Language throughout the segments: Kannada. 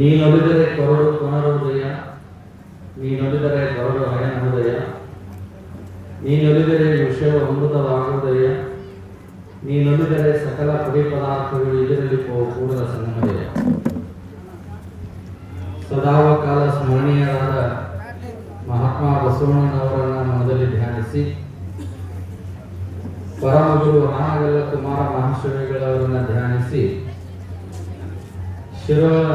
ನೀನೊಲಿದರೆ ಕೊರಡು ಪುನರುದಯ ನೀನೊಲಿದರೆ ಕೊರಡು ಹಯನೋದಯ ನೀನೊಲಿದರೆ ವಿಷಯ ಅಮೃತವಾಗುವುದಯ ನೀನೊಲಿದರೆ ಸಕಲ ಪುಡಿ ಪದಾರ್ಥಗಳು ಇದರಲ್ಲಿ ಕೂಡಲ ಸಂಗಮದಯ. ಸದಾವಕಾಲ ಸ್ಮರಣೀಯರಾದ ಮಹಾತ್ಮ ಬಸವಣ್ಣನವರನ್ನ ಮನದಲ್ಲಿ ಧ್ಯಾನಿಸಿ. ಪರಮಗುರು ಹಾನಗಲ್ಲ ಕುಮಾರ ಮಹಾಶ್ರಮಿಗಳವರನ್ನ ಧ್ಯಾನಿಸಿ. ಶಿರೋಳ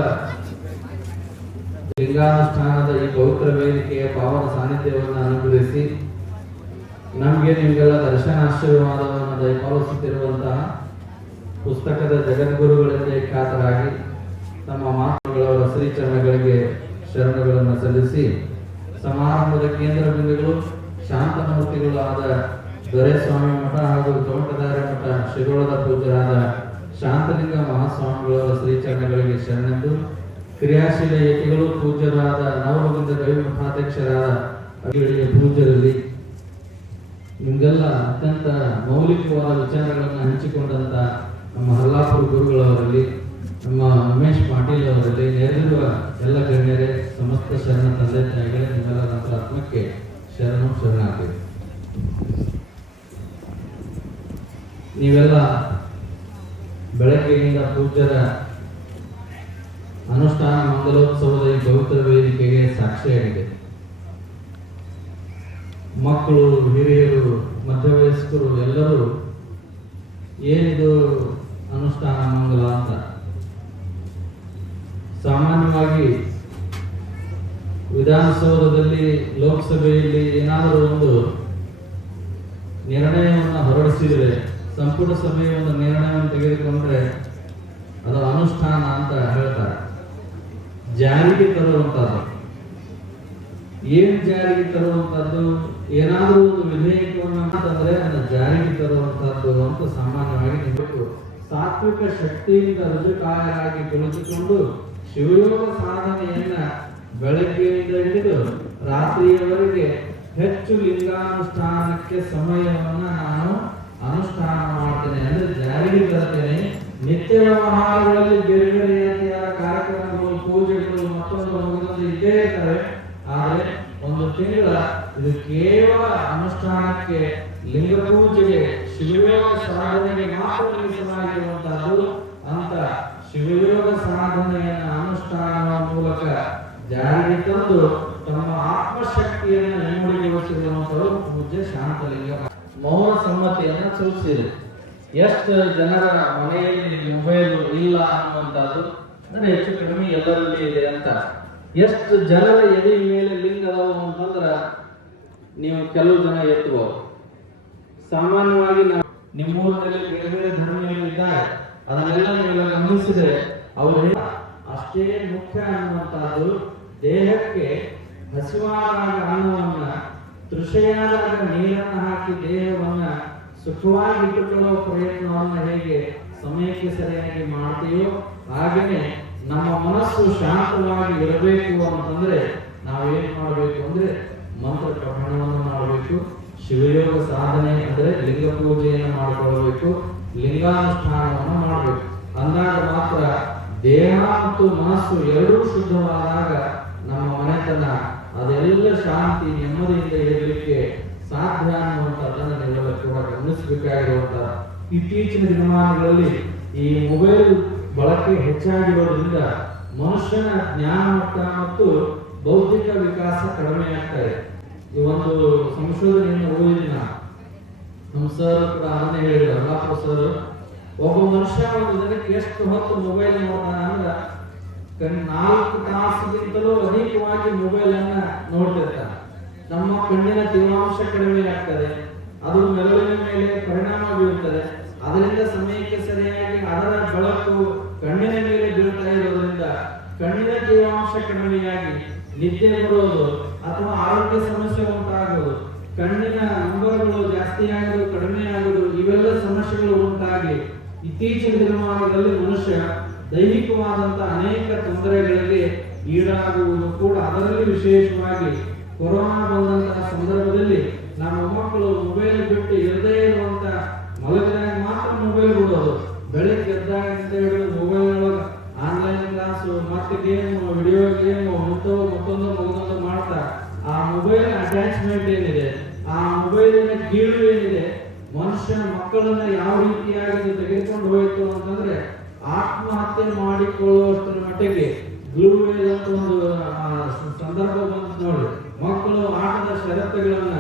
ಲಿಂಗಾನುಷ್ಠಾನದ ಈ ಪವಿತ್ರ ವೇದಿಕೆಯ ಪಾವನ ಸಾನ್ನಿಧ್ಯವನ್ನು ಅನುಗ್ರಹಿಸಿ, ನಮಗೆ ನಿಮಗೆಲ್ಲ ದರ್ಶನ ಆಶೀರ್ವಾದವನ್ನು ದಯಪಾಲಿಸುತ್ತಿರುವಂತಹ ಪುಸ್ತಕದ ಜಗದ್ಗುರುಗಳಿಂದ ಖ್ಯಾತರಾಗಿ ತಮ್ಮ ಮಾತುಗಳವರ ಶ್ರೀಚರಣಗಳಿಗೆ ಶರಣಗಳನ್ನು ಸಲ್ಲಿಸಿ, ಸಮಾರಂಭದ ಕೇಂದ್ರ ಬಿಂದುಗಳು ಶಾಂತಮೂರ್ತಿಗಳಾದ ದೊರೆಸ್ವಾಮಿ ಮಠ ಹಾಗೂ ತೋಟದಾರ ಮಠ ಶಿರೋಳದ ಪೂಜರಾದ ಶಾಂತಲಿಂಗ ಮಹಾಸ್ವಾಮಿಗಳವರ ಶ್ರೀಚರಣಗಳಿಗೆ ಶರಣೆಂದು ಕ್ರಿಯಾಶೀಲ ಯತಿಗಳು ಪೂಜ್ಯರಾದ ನವಗೋವಿಂದ ಕವಿ ಮಹಾಧ್ಯಕ್ಷರಾದ ಪೂಜ್ಯರಲ್ಲಿ ನಿಮ್ಗೆಲ್ಲ ಅತ್ಯಂತ ಮೌಲಿಕವಾದ ವಿಚಾರಗಳನ್ನು ಹಂಚಿಕೊಂಡಂತ ನಮ್ಮ ಹಲ್ಲಾಪುರ ಗುರುಗಳವರಲ್ಲಿ, ನಮ್ಮ ಉಮೇಶ್ ಪಾಟೀಲ್ ಅವರಲ್ಲಿ, ನೆರೆದಿರುವ ಎಲ್ಲ ಗಣ್ಯರೇ, ಸಮಸ್ತ ಶರಣ ತಂದೆ ತಾಯಿಗಳೇ, ನಿಮ್ಮೆಲ್ಲ ನಂತರ ಆತ್ಮಕ್ಕೆ ಶರಣು ಶರಣಾಗಿ ನೀವೆಲ್ಲ ಬೆಳಗ್ಗೆಯಿಂದ ಪೂಜ್ಯರ ಅನುಷ್ಠಾನ ಮಂಗಲೋತ್ಸವದ ಈ ಪವಿತ್ರ ವೇದಿಕೆಗೆ ಸಾಕ್ಷಿಯಾಗಿದೆ. ಮಕ್ಕಳು, ಹಿರಿಯರು, ಮಧ್ಯವಯಸ್ಕರು ಎಲ್ಲರೂ ಏನಿದು ಅನುಷ್ಠಾನ ಮಂಗಲ ಅಂತ? ಸಾಮಾನ್ಯವಾಗಿ ವಿಧಾನಸೌಧದಲ್ಲಿ, ಲೋಕಸಭೆಯಲ್ಲಿ ಏನಾದರೂ ಒಂದು ನಿರ್ಣಯವನ್ನು ಹೊರಡಿಸಿದರೆ, ಸಂಪುಟ ಸಭೆಯ ಒಂದು ನಿರ್ಣಯವನ್ನು ತೆಗೆದುಕೊಂಡ್ರೆ ಅದು ಅನುಷ್ಠಾನ ಅಂತ ಹೇಳ್ತಾರೆ. ಜಾರಿಗೆ ತರುವಂತದ್ದು ಏನ್ ಜಾರಿಗೆ ತರುವಂತದ್ದು ಏನಾದರೂ ಒಂದು ವಿಧೇಯಕವನ್ನು ಅಂತಂದ್ರೆ ಅದನ್ನು ಜಾರಿಗೆ ತರುವಂತದ್ದು ಅಂತ ಸಾಮಾನ್ಯವಾಗಿ ನಿಮಗೆ ಸಾತ್ವಿಕ ಶಕ್ತಿಯಿಂದ ರುಜುಕಾಯರಾಗಿ ಕುಳಿತುಕೊಂಡು ಶಿವಯೋಗ ಸಾಧನೆಯನ್ನ ಬೆಳಗ್ಗೆಯಿಂದ ಹಿಡಿದು ರಾತ್ರಿಯವರೆಗೆ ಹೆಚ್ಚು ಲಿಂಗಾನುಷ್ಠಾನಕ್ಕೆ ಸಮಯವನ್ನ ನಾನು ಅನುಷ್ಠಾನ ಮಾಡ್ತೇನೆ. ಅಂದ್ರೆ ಜಾರಿಗೆ ತರ್ತೇನೆ ನಿತ್ಯ ವ್ಯವಹಾರಗಳಲ್ಲಿ ಬೇರೆ ಬೇರೆ ರೀತಿಯ ಕಾರ್ಯಕ್ರಮಗಳು ಪೂಜೆಗಳು ಮತ್ತೊಂದು ಮಗದೊಂದು ಇದ್ದೇ ಆದರೆ ಒಂದು ತಿಂಗಳ ಇದು ಕೇವಲ ಅನುಷ್ಠಾನಕ್ಕೆ ಲಿಂಗ ಪೂಜೆಗೆ, ಶಿವಯೋಗ ಸಾಧನೆಗೆ ಮಾತ್ರ ಮೀಸಲಾಗಿರುವಂತಹದ್ದು ಅಂತ ಶಿವಯೋಗ ಸಾಧನೆಯನ್ನು ಅನುಷ್ಠಾನ ಮೂಲಕ ಜಾರಿಗೆ ತಂದು ತಮ್ಮ ಆತ್ಮಶಕ್ತಿಯನ್ನು ಇಮ್ಮಡಿಗೊಳಿಸಿರುವಂತವರು ಪೂಜ್ಯ ಶಾಂತಲಿಂಗ. ಮೌನ ಸಮ್ಮತಿಯನ್ನು ಸೂಚಿಸಿದೆ. ಎಷ್ಟು ಜನರ ಮನೆಯಲ್ಲಿ ಮೊಬೈಲ್ ಇಲ್ಲ ಅನ್ನುವಂಥದ್ದು, ಅಂದ್ರೆ ಹೆಚ್ಚು ಕಡಿಮೆ ಎಲ್ಲರಲ್ಲಿ ಇದೆ ಅಂತ. ಎಷ್ಟು ಜನರ ಎದೆ ಮೇಲೆ ಲಿಂಗ ಅದಾವು ಅಂತಂದ್ರ ನೀವು ಕೆಲವು ಜನ ಎತ್ತಬಹುದು ಸಾಮಾನ್ಯವಾಗಿ ನಾವು ನಿಮ್ಮೂರಿನಲ್ಲಿ ಬೇರೆ ಬೇರೆ ಧರ್ಮೀಯರು ಇದ್ದಾರೆ ಅದನ್ನೆಲ್ಲ ನೀವೆಲ್ಲ ಗಮನಿಸಿದ್ರೆ ಅವರು ಅಷ್ಟೇ ಮುಖ್ಯ ಅನ್ನುವಂತಹದ್ದು ದೇಹಕ್ಕೆ ಹಸಿವಾದಾಗ ಅನ್ನವನ್ನ ತೃಷೆಯಾದಾಗ ನೀರನ್ನು ಹಾಕಿ ದೇಹವನ್ನ ಸುಖವಾಗಿ ಇಟ್ಟುಕೊಳ್ಳುವ ಪ್ರಯತ್ನವನ್ನು ಹೇಗೆ ಸಮಯಕ್ಕೆ ಸರಿಯಾಗಿ ಮಾಡ್ತೀವೋ ಹಾಗೇನೆ ನಮ್ಮ ಮನಸ್ಸು ಶಾಂತವಾಗಿ ಇರಬೇಕು ಅಂತಂದ್ರೆ ನಾವೇನ್ ಮಾಡಬೇಕು ಅಂದ್ರೆ ಮಂತ್ರ ಪ್ರಮಾಣವನ್ನು ಮಾಡಬೇಕು, ಶಿವಯೋಗ ಸಾಧನೆ ಅಂದ್ರೆ ಲಿಂಗ ಪೂಜೆಯನ್ನು ಮಾಡಿಕೊಳ್ಳಬೇಕು ಲಿಂಗಾನುಷ್ಠಾನವನ್ನು ಮಾಡಬೇಕು. ಅಂದಾಗ ಮಾತ್ರ ದೇಹ ಮತ್ತು ಮನಸ್ಸು ಎರಡೂ ಶುದ್ಧವಾದಾಗ ನಮ್ಮ ಮನೆತನ, ಅದೆಲ್ಲ ಶಾಂತಿ, ನೆಮ್ಮದಿಯಿಂದ ಇರಲಿಕ್ಕೆ ಸಾಧ್ಯ ಅನ್ನುವಂಥದ್ದನ್ನು ನೀವೆಲ್ಲ ಕೂಡ ಗಮನಿಸಬೇಕಾಗಿರುವಂತಹ ಇತ್ತೀಚಿನ ದಿನಮಾನಗಳಲ್ಲಿ ಈ ಮೊಬೈಲ್ ಬಳಕೆ ಹೆಚ್ಚಾಗಿರೋದ್ರಿಂದ ಮನುಷ್ಯನ ಜ್ಞಾನ ಮಟ್ಟ ಮತ್ತು ಬೌದ್ಧಿಕ ವಿಕಾಸ ಕಡಿಮೆ ಆಗ್ತಾ ಇದೆ ಈ ಒಂದು ಸಂಶೋಧನೆಯನ್ನು ಓದಿದ ನಮ್ಮ ಸರ್ ಕೂಡ ಅದನ್ನೇ ಹೇಳಿದ್ರು, ಅಲ್ಲಾಪುರ ಸರ್ ಒಬ್ಬ ಮನುಷ್ಯ ಒಂದು ದಿನಕ್ಕೆ ಎಷ್ಟು ಹೊತ್ತು ಮೊಬೈಲ್ ನೋಡ್ತಾನೆ ಅಂದ್ರೆ ನಾಲ್ಕು ತಾಸಿಗಿಂತಲೂ ಅಧಿಕವಾಗಿ ಮೊಬೈಲ್ ಅನ್ನ ನೋಡ್ತಿರ್ತಾನೆ. ನಮ್ಮ ಕಣ್ಣಿನ ತೇವಾಂಶ ಕಡಿಮೆ ಆಗ್ತದೆ ಅದು ಮೆದುಳಿನ ಮೇಲೆ ಪರಿಣಾಮ ಬೀರುತ್ತದೆ. ಅದರಿಂದ ಸಮಯಕ್ಕೆ ಸರಿಯಾಗಿ ಅದರ ಬೆಳಕು ಕಣ್ಣಿನ ಮೇಲೆ ಬೀಳ್ತಾ ಇರೋದ್ರಿಂದ ಕಣ್ಣಿನ ತೇವಾಂಶ ಕಡಿಮೆಯಾಗಿ ನಿದ್ದೆ ಬರೋದು ಅಥವಾ ಆರೋಗ್ಯ ಸಮಸ್ಯೆ ಉಂಟಾಗೋದು, ಕಣ್ಣಿನ ನಂಬರ್ಗಳು ಜಾಸ್ತಿ ಆಗೋದು ಕಡಿಮೆ ಆಗೋದು ಇವೆಲ್ಲ ಸಮಸ್ಯೆಗಳು ಉಂಟಾಗಿ ಇತ್ತೀಚಿನ ದಿನಮಾನದಲ್ಲಿ ಮನುಷ್ಯ ದೈಹಿಕವಾದಂತ ಅನೇಕ ತೊಂದರೆಗಳಿಗೆ ಈಡಾಗುವುದು ಕೂಡ ಅದರಲ್ಲಿ ವಿಶೇಷವಾಗಿ ಕೊರೋನಾ ಬಂದಂತಹ ಸಂದರ್ಭದಲ್ಲಿ ನಮ್ಮ ಮಕ್ಕಳು ಮೊಬೈಲ್ ಬಿಟ್ಟು ಇರದೇ ಇರುವಂತಹ ಮಲಗಿದಾಗ ಮಾತ್ರ ಮೊಬೈಲ್ ಬಿಡೋದು. ಬೆಳಿಗ್ಗೆ ಎದ್ದಾಗ ಅಂತ ಹೇಳಿದ್ರೆ ಮೊಬೈಲ್ ಒಳಗೆ ಆನ್ಲೈನ್ ಕ್ಲಾಸ್ ಮತ್ತೆ ಗೇಮ್ ವಿಡಿಯೋ ಗೇಮ್ ಮತ್ತೊಂದು ಮತ್ತೊಂದು ಮಗದೊಂದು ಮಾಡ್ತಾ. ಆ ಮೊಬೈಲ್ ಅಟ್ಯಾಚ್ಮೆಂಟ್ ಏನಿದೆ? ಆ ಮೊಬೈಲಿನ ಕೀಳು ಏನಿದೆ? ಮನುಷ್ಯನ ಮಕ್ಕಳನ್ನ ಯಾವ ರೀತಿಯಾಗಿ ತೆಗೆದುಕೊಂಡು ಹೋಯಿತು ಅಂತಂದ್ರೆ ಆತ್ಮಹತ್ಯೆ ಮಾಡಿಕೊಳ್ಳುವಷ್ಟರ ಮಟ್ಟಿಗೆ ಗ್ಲೂ ಅಂತ ಒಂದು ಸಂದರ್ಭ ಬಂತು ನೋಡಿ. ಮಕ್ಕಳು ಆಟದ ಷರತ್ತುಗಳನ್ನ,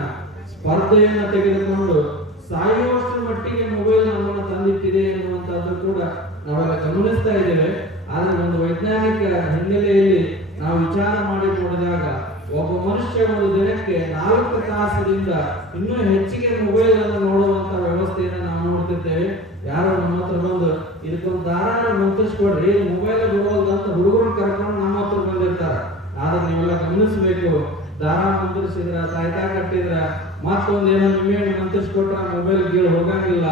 ಸ್ಪರ್ಧೆಯನ್ನ ತೆಗೆದುಕೊಂಡು ಸಾಯುವಷ್ಟರ ಮಟ್ಟಿಗೆ ಮೊಬೈಲ್ ನಮ್ಮನ್ನು ತಂದಿಟ್ಟಿದೆ ಎನ್ನುವಂಥದ್ದು ಕೂಡ ನಾವೆಲ್ಲ ಗಮನಿಸ್ತಾ ಇದ್ದೇವೆ. ಆದ್ರೆ ಒಂದು ವೈಜ್ಞಾನಿಕ ಹಿನ್ನೆಲೆಯಲ್ಲಿ ನಾವು ವಿಚಾರ ಮಾಡಿ ನೋಡಿದಾಗ ಒಬ್ಬ ಮನುಷ್ಯ ಒಂದು ದಿನಕ್ಕೆ ನಾಲ್ಕು ತಾಸದಿಂದ ಇನ್ನೂ ಹೆಚ್ಚಿಗೆ ಮೊಬೈಲ್ ಅನ್ನು ನೋಡುವಂತ ವ್ಯವಸ್ಥೆಯನ್ನು ನಾವು ನೋಡ್ತಿರ್ತೇವೆ ಯಾರೋ ನಮ್ಮ ಹತ್ರ ಬಂದು, ಇದಕ್ಕೊಂದು ದಾರಾನ ಮುಂತಿಸ್ಕೊಡ್ರಿ ಮೊಬೈಲ್ ಬರುವಲ್ದು ಅಂತ ಹುಡುಗರನ್ನ ಕರ್ಕೊಂಡು ನಮ್ಮ ಹತ್ರ ಬಂದಿರ್ತಾರೆ. ಆದ್ರೆ ನೀವೆಲ್ಲ ಗಮನಿಸಬೇಕು ದಾರ ಮಂತ್ರಿಸಿದ್ರ ತಾಯ್ತಾ ಕಟ್ಟಿದ್ರ, ಮತ್ತೊಂದು ಏನೋ ನಿಮ್ಮೇನು ಮಂತ್ರಿಸ್ಕೊಟ್ರ ಮೊಬೈಲ್ ಗೀಳು ಹೋಗಂಗಿಲ್ಲ.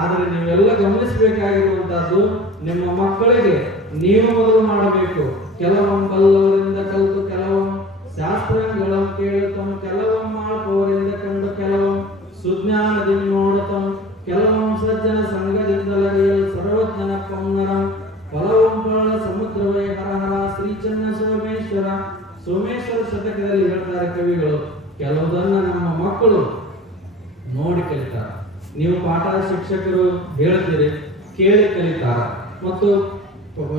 ಆದ್ರೆ ನೀವೆಲ್ಲ ಗಮನಿಸಬೇಕಾಗಿರುವಂತಹದ್ದು ನಿಮ್ಮ ಮಕ್ಕಳಿಗೆ ನೀವು ಮೊದಲು ಮಾಡಬೇಕು. ಕೆಲವೊಮ್ಮೆ ಬಲ್ಲವರಿಂದ ಕಲಿತು ಕೆಲವೊಮ್ಮೆ ಶಾಸ್ತ್ರಗಳ ಕೇಳುತ್ತಮ್ಮ ಕೆಲವೊಮ್ಮೆ ಮಾಡುವವರಿಂದ ಕಂಡು ಕೆಲವೊಮ್ಮೆ ಸುಜ್ಞಾನದಿಂದ ನೋಡುತ್ತಮ್ಮ ಕೆಲವೊಮ್ಮೆ ಸಜ್ಜನ ಸಂಘದಿಂದಲೇ ಸರ್ವಜ್ಞನ ಪೌನರ ಫಲವೊಂಬಳ ಸಮುದ್ರವೇ ಹರಹರ ಶ್ರೀ ಚನ್ನ ಸೋಮೇಶ್ವರ ಸೋಮೇಶ್ವರ ಶತಕದಲ್ಲಿ ಹೇಳ್ತಾರೆ ಕವಿಗಳು, ಕೆಲವುದನ್ನ ನಮ್ಮ ಮಕ್ಕಳು ನೋಡಿ ಕಲಿತಾರ. ನೀವು ಪಾಠ ಶಿಕ್ಷಕರು ಹೇಳ್ತೀರಿ ಕೇಳಿ ಕಲಿತಾರ. ಮತ್ತು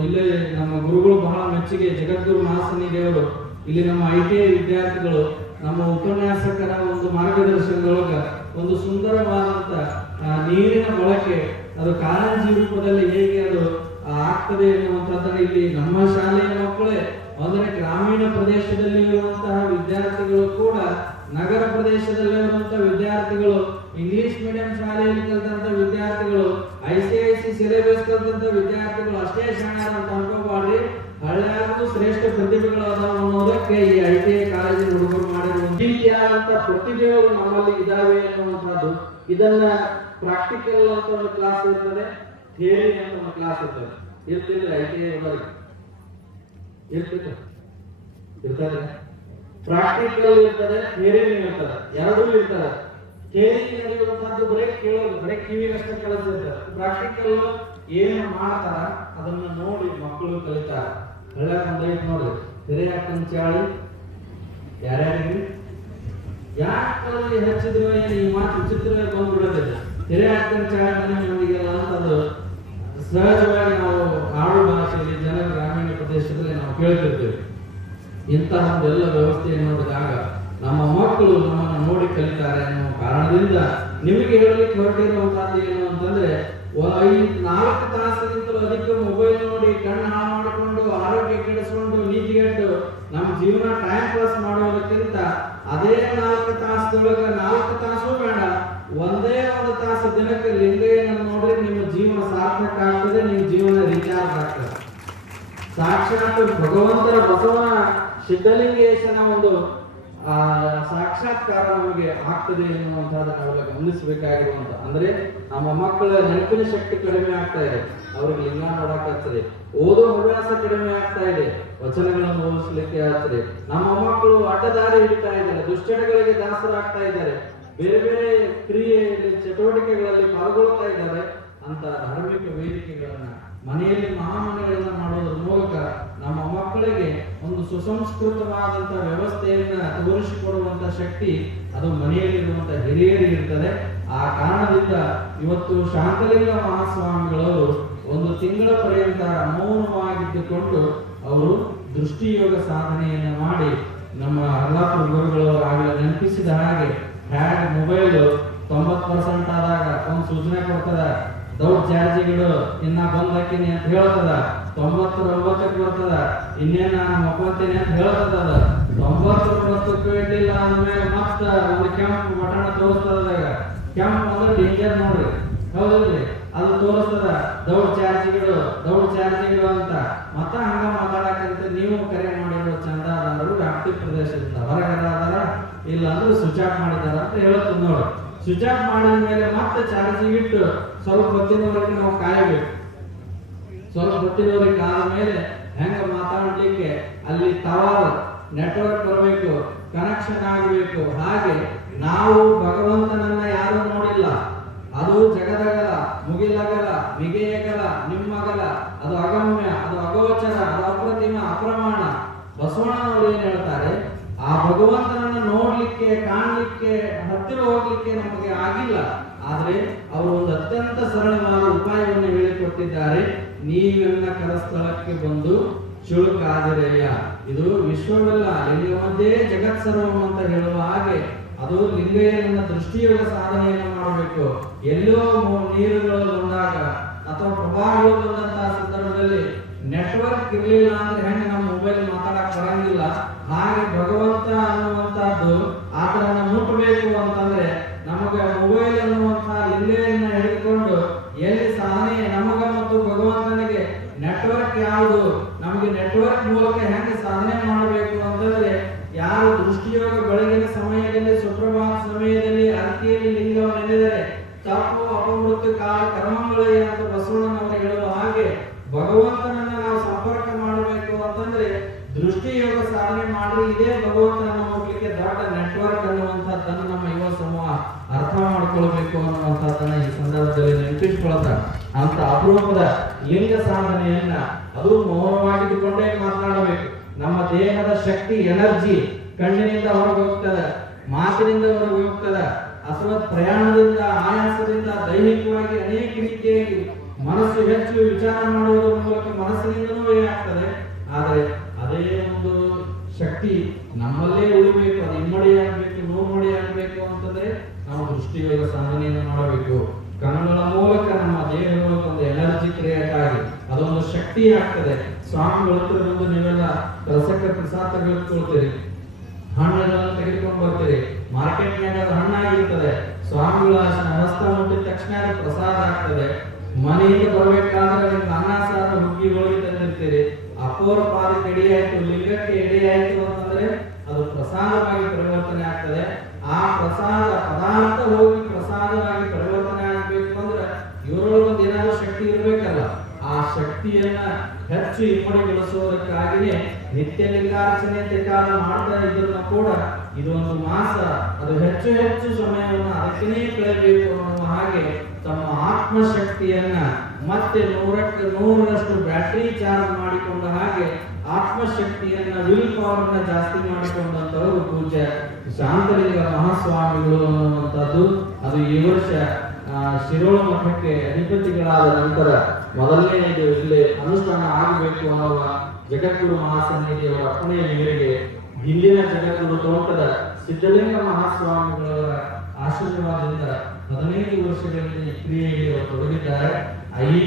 ಇಲ್ಲಿ ನಮ್ಮ ಗುರುಗಳು ಬಹಳ ಮೆಚ್ಚುಗೆ ಜಗದ್ಗುರು ಮಹಾಸನಿ ದೇವರು, ಇಲ್ಲಿ ನಮ್ಮ ಐ ಟಿ ಐ ವಿದ್ಯಾರ್ಥಿಗಳು, ನಮ್ಮ ಉಪನ್ಯಾಸಕರ ಒಂದು ಮಾರ್ಗದರ್ಶನದೊಳಗ ಒಂದು ಸುಂದರವಾದಂತ ನೀರಿನ ಬಳಕೆ, ಅದು ಕಾರಂಜಿ ರೂಪದಲ್ಲಿ ಹೇಗೆ ಅದು ಆಗ್ತದೆ ಎನ್ನುವಂಥದ್ದನ್ನು ಇಲ್ಲಿ ನಮ್ಮ ಶಾಲೆಯ ಮಕ್ಕಳೇ ಅಂದರೆ ಗ್ರಾಮೀಣ ಪ್ರದೇಶದಲ್ಲಿ ಇರುವಂತಹ ವಿದ್ಯಾರ್ಥಿಗಳು ಕೂಡ, ನಗರ ಪ್ರದೇಶದಲ್ಲಿ ಇರುವಂತಹ ವಿದ್ಯಾರ್ಥಿಗಳು, ಇಂಗ್ಲಿಷ್ ಮೀಡಿಯಂ ಶಾಲೆಯಲ್ಲಿ ಕಲಿತಂತ ವಿದ್ಯಾರ್ಥಿಗಳು I C I C syllabus ಕಲಿತಂತ ವಿದ್ಯಾರ್ಥಿಗಳು ಅಷ್ಟೇ ಶಾಣ ಅಂತ ಅನ್ಕೋಬಾರ್ರಿ ಹಳ್ಳಿಯಾಗೂ ಶ್ರೇಷ್ಠ ಪ್ರತಿಭೆಗಳು ಅದಾವ ಅನ್ನೋದಕ್ಕೆ ಈ ಐ ಟಿ ಐ ಕಾಲೇಜಿನ ಹುಡುಗರು ಮಾಡಿರುವ ಪ್ರತಿಭೆಗಳು ನಮ್ಮಲ್ಲಿ ಇದಾವೆ ಅನ್ನುವಂಥದ್ದು ಇದನ್ನ ಪ್ರಾಕ್ಟಿಕಲ್ ಅಂತ ಒಂದು ಕ್ಲಾಸ್ ಇರ್ತದೆ. ಥಿಯರಿ ಕ್ಲಾಸ್ ಇರ್ತದೆ ಇರ್ತಿದ್ರೆ ಐ ಟಿ ಐ ಹುಡುಗರಿಗೆ ಇರ್ತಿಲ್ಲ ಇರ್ತದೆ ಪ್ರಾಕ್ಟಿಕಲ್ ಇರ್ತದೆ ಥಿಯರಿ ಇರ್ತದೆ. ಎರಡೂ ಇರ್ತದೆ. ಥಿಯರಿ ನಡೆಯುವಂತಹದ್ದು ಬರೀ ಕೇಳೋದು, ಬರೀ ಕಿವಿಗಷ್ಟೇ ಕಲಿಸಿರ್ತಾರೆ ಪ್ರಾಕ್ಟಿಕಲ್ ಏನು ಮಾಡ್ತಾರ, ಅದನ್ನ ನೋಡಿ ಮಕ್ಕಳು ಕಲಿತಾರ. ಹಳ್ಳ್ಯಾಗ ಅಂದ್ರೆ ನೋಡಿ ಹಿರಿಯ ಕಂಚಾಳಿ ಚಾಳಿ ಯಾರ್ಯಾರಿಗೆ? ಯಾಕೆ ಹೆಚ್ಚಿದ್ರೆ ಈ ಮಾತು ಚಿತ್ರ ಬಂದ್ಬಿಡೋದಿಲ್ಲ. ಹಿರಿಯ ಕಂಚಾಳಿ ಚಾಳಿ ಅಂತ ಅದು ಸಹಜವಾಗಿ ನಾವು ಆಡು ಭಾಷೆಯಲ್ಲಿ ಜನ ಗ್ರಾಮೀಣ ಪ್ರದೇಶದಲ್ಲಿ ನಾವು ಕೇಳ್ತಿರ್ತೇವೆ ಇಂತಹ ಒಂದೆಲ್ಲ ವ್ಯವಸ್ಥೆಯನ್ನು ನೋಡಿದಾಗ ನಮ್ಮ ಮಕ್ಕಳು ನಮ್ಮನ್ನು ನೋಡಿ ಕಲಿತಾರೆ ಅನ್ನೋ ಕಾರಣದಿಂದ ನಿಮಗೆ ಹೇಳಲಿಕ್ಕೆ ಹೊರಟಿರುವಂತಹದ್ದು ಏನು ಅಂತಂದ್ರೆ ಐದು, ನಾಲ್ಕು ತಾಸಿಗಿಂತಲೂ ಅಧಿಕ ಮೊಬೈಲ್ ನೋಡಿ ಕಣ್ಣು ಹಾಳು ಮಾಡಿಕೊಂಡು, ಆರೋಗ್ಯ ಕೆಡಿಸ್ಕೊಂಡು, ನೀತಿಗೆಟ್ಟು ನಮ್ಮ ಜೀವನ ಟೈಮ್ ಪಾಸ್ ಮಾಡೋದಕ್ಕಿಂತ ಅದೇ ನಾಲ್ಕು ತಾಸದೊಳಗೆ ನಾಲ್ಕು ತಾಸು ಬೇಡ. ಒಂದೇ ಒಂದು ತಾಸು ದಿನಕ್ಕೆ ಲಿಂಗಯ್ಯನ ಆಗ್ತದೆ ನಿಮ್ಮ ಜೀವನ ರೀಚಾರ್ಜ್ ಆಗ್ತದೆ. ಸಾಕ್ಷಾತ್ ಭಗವಂತರ ಬಸವನ ಸಿದ್ಧಲಿಂಗೇಶನ ಒಂದು, ಆ, ಸಾಕ್ಷಾತ್ಕಾರ ನಮಗೆ ಆಗ್ತದೆ ಎನ್ನುವಂಥದ್ದು ನಾವೆಲ್ಲ ಗಮನಿಸಬೇಕಾಗಿರುವಂತ ಅಂದ್ರೆ ನಮ್ಮ ಮಕ್ಕಳ ನೆನಪಿನ ಶಕ್ತಿ ಕಡಿಮೆ ಆಗ್ತಾ ಇದೆ, ಅವ್ರಿಗೆ ಲಿಂಗ ನೋಡಕ್ಕಾಗ್ತದೆ ಓದೋ ಹವ್ಯಾಸ ಕಡಿಮೆ ಆಗ್ತಾ ಇದೆ, ವಚನಗಳನ್ನು ಓದಿಸ್ಲಿಕ್ಕೆ ಆಗ್ತದೆ, ನಮ್ಮ ಮಕ್ಕಳು ಅಡ್ಡದಾರಿ ಹಿಡಿತಾ ಇದ್ದಾರೆ, ದುಶ್ಚಟಗಳಿಗೆ ದಾಸರಾಗ್ತಾ ಇದ್ದಾರೆ, ಬೇರೆ ಬೇರೆ ಕ್ರಿಯೆಯಲ್ಲಿ ಚಟುವಟಿಕೆಗಳಲ್ಲಿ ಪಾಲ್ಗೊಳ್ತಾ ಇದ್ದಾರೆ ಅಂತ ಧಾರ್ಮಿಕ ವೇದಿಕೆಗಳನ್ನ ಮನೆಯಲ್ಲಿ ಮಹಾಮನೆಗಳನ್ನ ಮಾಡೋದ್ರ ಮೂಲಕ ನಮ್ಮ ಮಕ್ಕಳಿಗೆ ಒಂದು ಸುಸಂಸ್ಕೃತವಾದಂತ ವ್ಯವಸ್ಥೆಯನ್ನ ತೋರಿಸಿಕೊಡುವಂತ ಶಕ್ತಿ ಅದು ಮನೆಯಲ್ಲಿರುವಂತ ಹಿರಿಯರಿಗೆ ಇರ್ತದೆ. ಆ ಕಾರಣದಿಂದ ಇವತ್ತು ಶಾಂತಲಿಂಗ ಮಹಾಸ್ವಾಮಿಗಳವರು ಒಂದು ತಿಂಗಳ ಪರ್ಯಂತ ಮೌನವಾಗಿದ್ದುಕೊಂಡು ಅವರು ದೃಷ್ಟಿಯೋಗ ಸಾಧನೆಯನ್ನ ಮಾಡಿ ನಮ್ಮ ಹರ್ಲಾಪುರ ಗುರುಗಳವರು ಆಗಲೇ ನೆನಪಿಸಿದ ಹಾಗೆ ಹ್ಯಾಗ್ ಮೊಬೈಲ್ ತೊಂಬತ್ ಪರ್ಸೆಂಟ್ ಆದಾಗ ಒಂದು ಸೂಚನೆ ಕೊಡ್ತದ. ದೌಡ್ ಚಾರ್ಜಿಗಳು ಇನ್ನ ಬಂದಾಕಿನಿ ಅಂತ ಹೇಳ್ತದ ತೊಂಬತ್ತರ ಒಂಬತ್ತಕ್ಕೆ ಬರ್ತದ. ಇನ್ನೇನು ನಾನು ಅಂತ ಹೇಳ್ತದ ಅದ. ತೊಂಬತ್ತರ ಒಂಬತ್ತಕ್ಕೆ ಇಡ್ಲಿಲ್ಲ ಅಂದ್ಮೇಲೆ ಮತ್ತ ಒಂದು ಕೆಂಪು ಬಟಾಣ ತೋರಿಸ್ತದ ಕೆಂಪು ಅಂದ್ರೆ ಡೇಂಜರ್ ನೋಡ್ರಿ. ಹೌದಿಲ್ರಿ? ಅದು ತೋರಿಸ್ತದ ದೌಡ್ ಚಾರ್ಜಿಗಳು ಅಂತ. ಮತ್ತೆ ಹಂಗ ಮಾತಾಡಕಂತ ನೀವು ಕರೆ ಮಾಡಿರೋ ಚಂದಾದಾರರು ವ್ಯಾಪ್ತಿ ಪ್ರದೇಶದಿಂದ ಹೊರಗದಾದಾರ ಇಲ್ಲ ಅಂದ್ರೆ ಆಫ್ ಮಾಡಿದಾರ ಅಂತ ಹೇಳುತ್ತೆ ನೋಡಿ ಸ್ವಿಚ್ ಆಫ್ ಮಾಡಿದ ಮೇಲೆ ಮತ್ತೆ ಚಾರ್ಜಿಂಗ್ ಇಟ್ಟು ಸ್ವಲ್ಪ ಹೊತ್ತಿನವರೆಗೆ ನಾವು ಕಾಯಬೇಕು. ಸ್ವಲ್ಪ ಹೊತ್ತಿನವರೆಗೆ ಕಾದ ಮೇಲೆ ಹೆಂಗ ಮಾತಾಡಲಿಕ್ಕೆ ಅಲ್ಲಿ ಟವರ್ ನೆಟ್ವರ್ಕ್ ಬರಬೇಕು ಕನೆಕ್ಷನ್ ಆಗಬೇಕು. ಹಾಗೆ ನಾವು ಭಗವಂತನನ್ನ ಯಾರು ನೋಡಿಲ್ಲ. ಅದು ಜಗದಗಲ, ಮುಗಿಲಗಲ ಮಿಗೆಯಗಲ ನಿಮ್ಮಗಲ. ಅದು ಅಗಮ್ಯ, ಅದು ಅಗೋಚರ, ಅದು ಅಪ್ರತಿಮ, ಅಪ್ರಮಾಣ. ಬಸವಣ್ಣನವರು ಏನ್ ಹೇಳ್ತಾರೆ? ಆ ಭಗವಂತನ ನೋಡ್ಲಿಕ್ಕೆ, ಕಾಣಲಿಕ್ಕೆ, ಹತ್ತಿರ ಹೋಗ್ಲಿಕ್ಕೆ ನಮಗೆ ಆಗಿಲ್ಲ. ಆದರೆ ಅವರು ಒಂದು ಅತ್ಯಂತ ಸರಳವಾದ ಉಪಾಯವನ್ನು ಹೇಳಿಕೊಟ್ಟಿದ್ದಾರೆ. ನೀವೆಲ್ಲ ಕರಸ್ಥಳಕ್ಕೆ ಬಂದು ಚುಳುಕಾದಿರೆಯ ಇದು ವಿಶ್ವವೆಲ್ಲ ಲಿಂಗವೊಂದೇ ಜಗತ್ ಸರ್ವಂ ಅಂತ ಹೇಳುವ ಹಾಗೆ. ಅದು ಲಿಂಗಯ್ಯನ ದೃಷ್ಟಿಯೋಗ ಸಾಧನೆಯನ್ನು ಮಾಡಬೇಕು. ಎಲ್ಲೋ ನೀರುಗಳು ಬಂದಾಗ ಅಥವಾ ಪ್ರವಾಹಗಳು ಬಂದಂತಹ ಸಂದರ್ಭದಲ್ಲಿ ನೆಟ್ವರ್ಕ್ ಇರಲಿಲ್ಲ ಅಂದ್ರೆ ಹೆಂಗೆ ನಮ್ಮ ಮೊಬೈಲ್ ಮಾತಾಡಕ್ ಬರಂಗಿಲ್ಲ. ಹಾಗೆ ಭಗವಂತ ಅನ್ನುವಂತಹದ್ದು ಆತನನ್ನ ಮುಟ್ಟಬೇಕು ಅಂತಂದ್ರೆ ನಮಗೆ ಮೊಬೈಲ್ ಅನ್ನುವಂತಹ ಲಿಂಬೆಯನ್ನ ಹಿಡಿದುಕೊಂಡು ಎಲ್ಲಿ ಸಾಧನೆ ನಮಗ ಮತ್ತು ಭಗವಂತನಿಗೆ ನೆಟ್ವರ್ಕ್ ಯಾವುದು? ನಮಗೆ ನೆಟ್ವರ್ಕ್ ಮೂಲಕ ಹೆಂಗೆ ಸಾಧನೆ ಮಾಡಬೇಕು ಅಂತಂದ್ರೆ ಯಾರು ದೃಷ್ಟಿಯೋಗ ಬೆಳಗಿನ ಸಮಯದಲ್ಲಿ, ಸುಪ್ರಭಾತ ಸಮಯದಲ್ಲಿ ಅರ್ತಿಯಲ್ಲಿ ಲಿಂಗವನ್ನು ನೆನೆದರೆ ತಪ್ಪು, ಅಪಮೃತ್ಯು, ಕಾಲ, ಕರ್ಮಗಳೇ ಅಂತ ಬಸವಣ್ಣನವರು ಹೇಳುವ ಹಾಗೆ ಭಗವಂತನನ್ನ ನಾವು ಸಂಪರ್ಕ ಮಾಡಬೇಕು ಅಂತಂದ್ರೆ ದೃಷ್ಟಿಯೋಗ ಮಾಡಿ ಇದೇ. ಭಗವಂತನ ಹೋಗ್ಲಿಕ್ಕೆ ದೊಡ್ಡ ನೆಟ್ವರ್ಕ್ ಅನ್ನುವಂಥದ್ದನ್ನು ನಮ್ಮ ಯುವ ಸಮೂಹ ಅರ್ಥ ಮಾಡ್ಕೊಳ್ಬೇಕು ಅನ್ನುವಂಥದ್ದನ್ನ ಈ ಸಂದರ್ಭದಲ್ಲಿ ನೆನಪಿಸ್ಕೊಳ್ತಾರೆ ಅಂತ ಅಪರೂಪದ ಲಿಂಗ ಸಾಧನೆಯನ್ನ ಅದು ಮೌನವಾಗಿದ್ದುಕೊಂಡೇ ಮಾತನಾಡಬೇಕು. ನಮ್ಮ ದೇಹದ ಶಕ್ತಿ, ಎನರ್ಜಿ ಕಣ್ಣಿನಿಂದ ಹೊರಗೆ ಹೋಗ್ತದೆ ಮಾತಿನಿಂದ ಹೊರಗೆ ಹೋಗ್ತದೆ ಅಥವಾ ಪ್ರಯಾಣದಿಂದ, ಆಯಾಸದಿಂದ, ದೈಹಿಕವಾಗಿ ಅನೇಕ ರೀತಿಯಾಗಿ ಮನಸ್ಸು ಹೆಚ್ಚು ವಿಚಾರ ಮಾಡುವುದರ ಮೂಲಕ ಮನಸ್ಸಿನಿಂದಲೂ ಏನಾಗ್ತದೆ ಆದರೆ ಅದೇ ಒಂದು ಶಕ್ತಿ ನಮ್ಮಲ್ಲೇ ಉಳಿಬೇಕು ಅದು ಇಮ್ಮಡಿಯಾಗಬೇಕು ನೋಮಡಿಯಾಗಬೇಕು ಅಂತಂದ್ರೆ ನಾವು ದೃಷ್ಟಿಯೋಗ ಸಾಧನೆಯನ್ನು ಮಾಡಬೇಕು ಕಣ್ಣುಗಳ ಮೂಲಕ ನಮ್ಮ ದೇಹದ ಮೂಲಕ ಒಂದು ಎನರ್ಜಿ ಕ್ರಿಯೇಟ್ ಆಗಿ ಅದೊಂದು ಶಕ್ತಿ ಆಗ್ತದೆ ಸ್ವಾಮಿಗಳ ಹತ್ರ ಬಂದು ನೀವೆಲ್ಲ ರಸಕ ಪ್ರಸಾದ ತೆಗೆದುಕೊಳ್ತೀರಿ ಹಣ್ಣುಗಳನ್ನು ತೆಗೆದುಕೊಂಡು ಬರ್ತೀರಿ. ಮಾರ್ಕೆಟ್ನಾಗ ಅದು ಹಣ್ಣಾಗಿರ್ತದೆ. ಸ್ವಾಮಿಗಳ ಹಸ್ತ ಮುಟ್ಟಿದ ತಕ್ಷಣ ಅದು ಪ್ರಸಾದ ಆಗ್ತದೆ. ಮನೆಯಿಂದ ಬರಬೇಕಾದ್ರೆ ನಿಮ್ಗೆ ಅನ್ನ ಸಾರು ಹುಗ್ಗಿ ಹೋಗಿ ತಂದಿರ್ತೀರಿ. ಅಪೋರ ಪಾದಕ್ಕೆ ಎಡೆ ಆಯ್ತು ಲಿಂಗಕ್ಕೆ ಎಡೆ ಆಯ್ತು ಅಂತಂದ್ರೆ ಅದು ಪ್ರಸಾದವಾಗಿ ಪರಿವರ್ತನೆ ಆಗ್ತದೆ. ಆ ಪ್ರಸಾದ ಪದಾರ್ಥ ಹೋಗಿ ಪ್ರಸಾದವಾಗಿ ಪರಿವರ್ತನೆ ಆಗಬೇಕು ಅಂದ್ರೆ ಇವರೊಳಗೊಂದು ಏನಾದ್ರು ಶಕ್ತಿ ಇರಬೇಕಲ್ಲ. ಆ ಶಕ್ತಿಯನ್ನ ಹೆಚ್ಚು ಇಮ್ಮಡಿಗೊಳಿಸುವುದಕ್ಕಾಗಿಯೇ ನಿತ್ಯ ಲಿಂಗಾರ್ಚನೆ ಕಾಲ ಮಾಡ್ತಾ ಇದ್ರೂ ಕೂಡ ಇದೊಂದು ಮಾಸ. ಅದು ಹೆಚ್ಚು ಹೆಚ್ಚು ಸಮಯವನ್ನು ಅದಕ್ಕೇ ಕಳೆಯಬೇಕು ಅನ್ನುವ ಹಾಗೆ ತಮ್ಮ ಆತ್ಮಶಕ್ತಿಯನ್ನ ಮತ್ತೆ ನೂರಕ್ಕೆ ನೂರರಷ್ಟು ಬ್ಯಾಟರಿ ಚಾರ್ಜ್ ಮಾಡಿಕೊಂಡ ಹಾಗೆ ಆತ್ಮಶಕ್ತಿಯನ್ನ ವಿಲ್ ಪವರ್ನ ಜಾಸ್ತಿ ಮಾಡಿಕೊಂಡಂತವರು ಪೂಜ್ಯ ಶಾಂತಲಿಂಗ ಮಹಾಸ್ವಾಮಿಗಳು ಅನ್ನುವಂಥದ್ದು. ಅದು ಈ ವರ್ಷ ಶಿರೋಳ ಮಠಕ್ಕೆ ಅಧಿಪತಿಗಳಾದ ನಂತರ ಮೊದಲನೇ ಇದು ಇಲ್ಲಿ ಅನುಷ್ಠಾನ ಆಗಬೇಕು ಅನ್ನುವ ಜಗದ್ಗುರು ಮಹಾಸನ್ನಿಧಿಯವರ ಅಪ್ಪಣೆಯ ಮೇರೆಗೆ ಇಲ್ಲಿನ ಜಗದ್ಗುರು ತೋಟದ ಸಿದ್ಧಲಿಂಗ ಮಹಾಸ್ವಾಮಿಗಳವರ ಆಶೀರ್ವಾದದಿಂದ ಹದಿನೈದು ವರ್ಷಗಳಲ್ಲಿ ಅವರು ತೊಡಗಿದ್ದಾರೆ.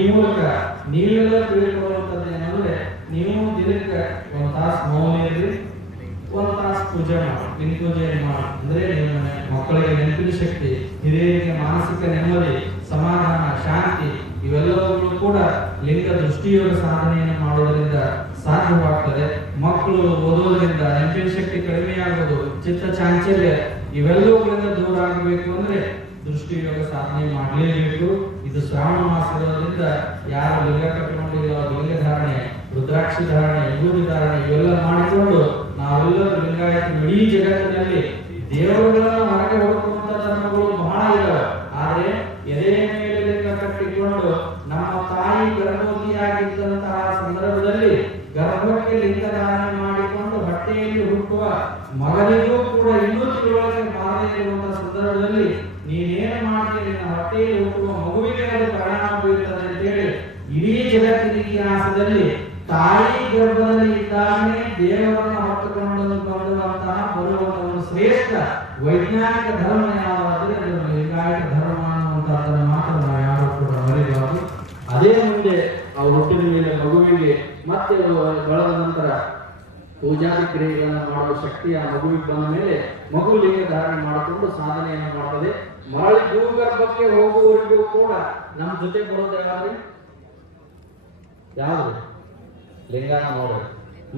ಈ ಮೂಲಕ ನೀವೆಲ್ಲ ತಿಳ್ಕೊಳ್ಳುವಂಥದ್ದು ಏನಂದ್ರೆ ನೀವು ದಿನಕ್ಕೆ ಒಂದು ತಾಸು ಮೌನ ಇರ್ರಿ. ಒಂದು ತಾಸು ಪೂಜೆ ಮಾಡಿ ನಿನ್ ಪೂಜೆ ಮಾಡಿ? ಅಂದ್ರೆ ಮಕ್ಕಳಿಗೆ ನೆನಪಿನ ಶಕ್ತಿ, ಹಿರಿಯರಿಗೆ ಮಾನಸಿಕ ನೆಮ್ಮದಿ, ಸಮಾಧಾನ, ಶಾಂತಿ, ಇವೆಲ್ಲವುಗಳು ಕೂಡ ಲಿಂಗ ದೃಷ್ಟಿಯೋಗ ಸಾಧನೆಯನ್ನು ಮಾಡೋದರಿಂದ ಸಾಧ್ಯವಾಗ್ತದೆ. ಮಕ್ಕಳು ಓದೋದ್ರಿಂದ ನೆನಪಿನ ಶಕ್ತಿ ಕಡಿಮೆಯಾಗೋದು ಚಿತ್ತ ಚಾಂಚಲ್ಯ ಇವೆಲ್ಲವುಗಳಿಂದ ದೂರ ಆಗಬೇಕು ಅಂದ್ರೆ ದೃಷ್ಟಿಯೋಗ ಸಾಧನೆ ಮಾಡಲೇಬೇಕು. ಇದು ಶ್ರಾವಣ ಮಾಸದಿಂದ ಯಾರು ಲಿಂಗ ಕಟ್ಟಿಕೊಂಡಿಲ್ಲ ಅವ್ರು ಲಿಂಗ ಧಾರಣೆ, ರುದ್ರಾಕ್ಷಿ ಧಾರಣೆ ಧಾರಣೆ ಇವೆಲ್ಲ ಮಾಡಿಕೊಂಡು ನಾವೆಲ್ಲರೂ ಲಿಂಗಾಯತ ಇಡೀ ಜಗತ್ತಿನಲ್ಲಿ ದೇವರುಗಳನ್ನ ಹೊರಗೆ ಹೋಗುವಂತ ಧರ್ಮಗಳು ಬಹಳ ಇದಾವೆ. ಆದರೆ ಎದೆ ಮೇಲೆ ಲಿಂಗ ಕಟ್ಟಿಕೊಂಡು ನಮ್ಮ ಮಗುವಿಗೆ ಮತ್ತೆ ಬೆಳೆದ ನಂತರ ಪೂಜಾದಿ ಕ್ರಿಯೆಗಳನ್ನು ಮಾಡುವ ಶಕ್ತಿ ಆ ಮಗುವಿಗೆ ಬಂದ ಮೇಲೆ ಮಗು ಲಿಂಗ ಧಾರಣೆ ಮಾಡಿಕೊಂಡು ಸಾಧನೆಯನ್ನು ಮಾಡ್ತದೆ. ಮರಳಿ ಭೂಗರ್ಭಕ್ಕೆ ಹೋಗುವವರೆಗೂ ಕೂಡ ನಮ್ಮ ಜೊತೆ ಬರೋದು ಯಾವ್ದು ಯಾವ್ದು? ಲಿಂಗಾನ ನೋಡಿ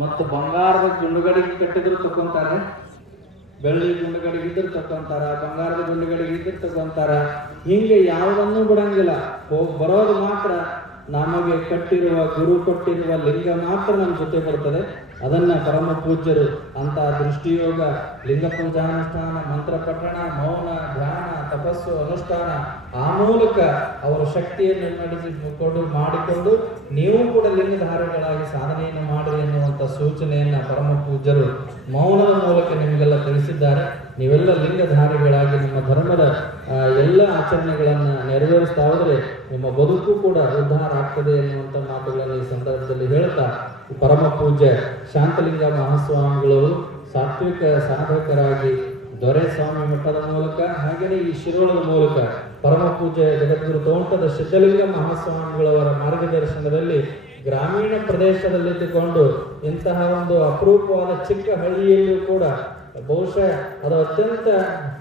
ಮತ್ತು ಬಂಗಾರದ ಗುಂಡುಗಳಿಗೆ ಕಟ್ಟಿದ್ರು ತಕ್ಕೊಂತಾರೆ. ಬೆಳ್ಳಿ ಗುಂಡುಗಳಿಗೆ ಇದ್ರು ತಕ್ಕೊಂತಾರ, ಬಂಗಾರದ ಗುಂಡುಗಳಿಗೆ ಇದ್ರು ತಕ್ಕೊಂತಾರ. ಹಿಂಗೆ ಯಾವುದನ್ನೂ ಬಿಡಂಗಿಲ್ಲ. ಹೋಗಿ ಬರೋದು ಮಾತ್ರ ನಮಗೆ ಕಟ್ಟಿರುವ ಗುರು ಕೊಟ್ಟಿರುವ ಲಿಂಗ ಮಾತ್ರ ನಮ್ಮ ಜೊತೆ ಬರ್ತದೆ. ಅದನ್ನ ಪರಮ ಪೂಜ್ಯರು ಅಂತ ದೃಷ್ಟಿಯೋಗ ಲಿಂಗ ಪೂಜಾನುಷ್ಠಾನ ಮಂತ್ರ ಪಠಣ, ಮೌನ, ಧ್ಯಾನ, ತಪಸ್ಸು, ಅನುಷ್ಠಾನ, ಆ ಮೂಲಕ ಅವರ ಶಕ್ತಿಯನ್ನು ನಡೆಸಿಕೊಂಡು ಮಾಡಿಕೊಂಡು ನೀವು ಕೂಡ ಲಿಂಗಧಾರಿಗಳಾಗಿ ಸಾಧನೆಯನ್ನು ಮಾಡಿ ಎನ್ನುವಂಥ ಸೂಚನೆಯನ್ನ ಪರಮ ಪೂಜ್ಯರು ಮೌನದ ಮೂಲಕ ನಿಮಗೆಲ್ಲ ತಿಳಿಸಿದ್ದಾರೆ. ನೀವೆಲ್ಲ ಲಿಂಗಧಾರಿಗಳಾಗಿ ನಿಮ್ಮ ಧರ್ಮದ ಎಲ್ಲ ಆಚರಣೆಗಳನ್ನು ನೆರವೇರಿಸ್ತಾ ಹೋದರೆ ನಿಮ್ಮ ಬದುಕು ಕೂಡ ಉದ್ಧಾರ ಆಗ್ತದೆ ಎನ್ನುವಂಥ ಮಾತುಗಳನ್ನು ಈ ಸಂದರ್ಭದಲ್ಲಿ ಹೇಳ್ತಾ, ಪರಮ ಪೂಜ್ಯ ಶಾಂತಲಿಂಗ ಮಹಾಸ್ವಾಮಿಗಳು ಸಾತ್ವಿಕ ಸಾಧಕರಾಗಿ ದೊರೆ ಸ್ವಾಮಿ ಮಠದ ಮೂಲಕ ಹಾಗೆಯೇ ಈ ಶಿರೋಳದ ಮೂಲಕ ಪರಮ ಪೂಜೆ ಜಗದ್ಗುರು ತೋಂಟದ ಸಿದ್ಧಲಿಂಗ ಮಹಾಸ್ವಾಮಿಗಳವರ ಮಾರ್ಗದರ್ಶನದಲ್ಲಿ ಗ್ರಾಮೀಣ ಪ್ರದೇಶದಲ್ಲಿದ್ದುಕೊಂಡು ಇಂತಹ ಒಂದು ಅಪರೂಪವಾದ ಚಿಕ್ಕ ಹಳ್ಳಿಯಲ್ಲಿಯೂ ಕೂಡ ಬಹುಶಃ ಅದು ಅತ್ಯಂತ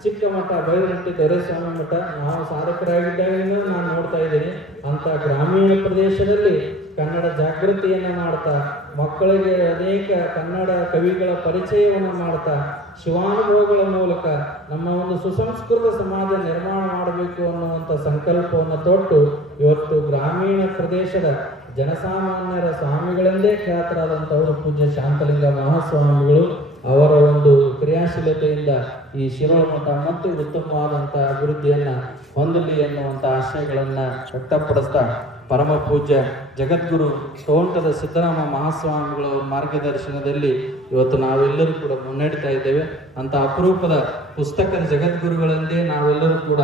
ಚಿಕ್ಕ ಮಠ ಬೈರ್ಮಟ್ಟಿ ದೊರೆ ಸ್ವಾಮಿ ಮಠ, ನಾವು ಸಾಧಕರಾಗಿದ್ದಾಗಿಂದ ನಾನು ನೋಡ್ತಾ ಇದ್ದೀನಿ. ಅಂತ ಗ್ರಾಮೀಣ ಪ್ರದೇಶದಲ್ಲಿ ಕನ್ನಡ ಜಾಗೃತಿಯನ್ನು ಮಾಡ್ತಾ, ಮಕ್ಕಳಿಗೆ ಅನೇಕ ಕನ್ನಡ ಕವಿಗಳ ಪರಿಚಯವನ್ನು ಮಾಡ್ತಾ, ಶಿವಾನುಭವಗಳ ಮೂಲಕ ನಮ್ಮ ಒಂದು ಸುಸಂಸ್ಕೃತ ಸಮಾಜ ನಿರ್ಮಾಣ ಮಾಡಬೇಕು ಅನ್ನುವಂಥ ಸಂಕಲ್ಪವನ್ನು ತೊಟ್ಟು ಇವತ್ತು ಗ್ರಾಮೀಣ ಪ್ರದೇಶದ ಜನಸಾಮಾನ್ಯರ ಸ್ವಾಮಿಗಳೆಂದೇ ಖ್ಯಾತರಾದಂಥವರು ಪೂಜ್ಯ ಶಾಂತಲಿಂಗ ಮಹಾಸ್ವಾಮಿಗಳು ಅವರ ಒಂದು ಕ್ರಿಯಾಶೀಲತೆಯಿಂದ ಈ ಶಿರೋಮಠ ಮತ್ತು ಉತ್ತಮವಾದಂಥ ಅಭಿವೃದ್ಧಿಯನ್ನ ಹೊಂದಲಿ ಎನ್ನುವಂಥ ಆಶಯಗಳನ್ನು ವ್ಯಕ್ತಪಡಿಸ್ತಾ ಪರಮ ಪೂಜ್ಯ ಜಗದ್ಗುರು ತೋಂಟದ ಸಿದ್ದರಾಮ ಮಹಾಸ್ವಾಮಿಗಳ ಮಾರ್ಗದರ್ಶನದಲ್ಲಿ ಇವತ್ತು ನಾವೆಲ್ಲರೂ ಕೂಡ ಮುನ್ನಡೀತಾ ಇದ್ದೇವೆ. ಅಂತ ಅಪರೂಪದ ಪುಸ್ತಕದ ಜಗದ್ಗುರುಗಳಂದೇ ನಾವೆಲ್ಲರೂ ಕೂಡ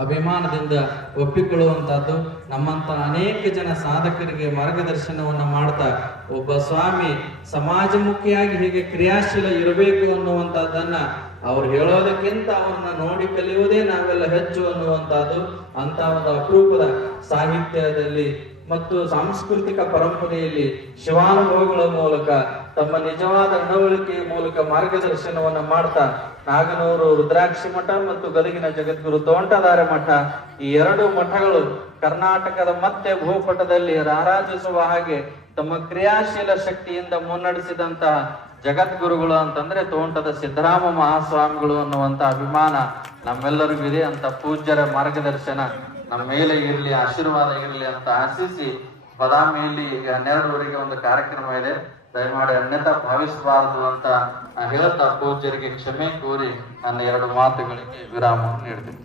ಅಭಿಮಾನದಿಂದ ಒಪ್ಪಿಕೊಳ್ಳುವಂತಹದ್ದು. ನಮ್ಮಂತ ಅನೇಕ ಜನ ಸಾಧಕರಿಗೆ ಮಾರ್ಗದರ್ಶನವನ್ನ ಮಾಡ್ತಾ ಒಬ್ಬ ಸ್ವಾಮಿ ಸಮಾಜಮುಖಿಯಾಗಿ ಹೀಗೆ ಕ್ರಿಯಾಶೀಲ ಇರಬೇಕು ಅನ್ನುವಂಥದ್ದನ್ನ ಅವ್ರು ಹೇಳೋದಕ್ಕಿಂತ ಅವ್ರನ್ನ ನೋಡಿ ಕಲಿಯುವುದೇ ನಾವೆಲ್ಲ ಹೆಚ್ಚು ಅನ್ನುವಂಥದ್ದು ಅಂತ ಒಂದು ಅಪರೂಪದ ಸಾಹಿತ್ಯದಲ್ಲಿ ಮತ್ತು ಸಾಂಸ್ಕೃತಿಕ ಪರಂಪರೆಯಲ್ಲಿ ಶಿವಾನುಭವಗಳ ಮೂಲಕ ತಮ್ಮ ನಿಜವಾದ ನಡವಳಿಕೆಯ ಮೂಲಕ ಮಾರ್ಗದರ್ಶನವನ್ನ ಮಾಡ್ತಾ ನಾಗನೂರು ರುದ್ರಾಕ್ಷಿ ಮಠ ಮತ್ತು ಗದಗಿನ ಜಗದ್ಗುರು ತೋಂಟದಾರ ಮಠ ಈ ಎರಡು ಮಠಗಳು ಕರ್ನಾಟಕದ ಮತ್ತೆ ಭೂಪಟದಲ್ಲಿ ರಾರಾಜಿಸುವ ಹಾಗೆ ತಮ್ಮ ಕ್ರಿಯಾಶೀಲ ಶಕ್ತಿಯಿಂದ ಮುನ್ನಡೆಸಿದಂತಹ ಜಗದ್ಗುರುಗಳು ಅಂತಂದ್ರೆ ತೋಂಟದ ಸಿದ್ದರಾಮ ಮಹಾಸ್ವಾಮಿಗಳು ಅನ್ನುವಂತ ಅಭಿಮಾನ ನಮ್ಮೆಲ್ಲರಿಗೂ ಇದೆ ಅಂತ ಪೂಜ್ಯರ ಮಾರ್ಗದರ್ಶನ. ನಮ್ಮ ಮೇಲೆ ಇರಲಿ, ಆಶೀರ್ವಾದ ಇರಲಿ ಅಂತ ಆಶಿಸಿ ಬದಾಮಿಯಲ್ಲಿ ಈಗ ಹನ್ನೆರಡುವರೆಗೆ ಒಂದು ಕಾರ್ಯಕ್ರಮ ಇದೆ. ದಯಮಾಡಿ ಅನ್ಯತ ಭಾವಿಸಬಾರದು ಅಂತ ಹೇಳ್ತಾ ಪೂಜ್ಯರಿಗೆ ಕ್ಷಮೆ ಕೋರಿ ನನ್ನ ಎರಡು ಮಾತುಗಳಿಗೆ ವಿರಾಮ ನೀಡ್ತೀನಿ.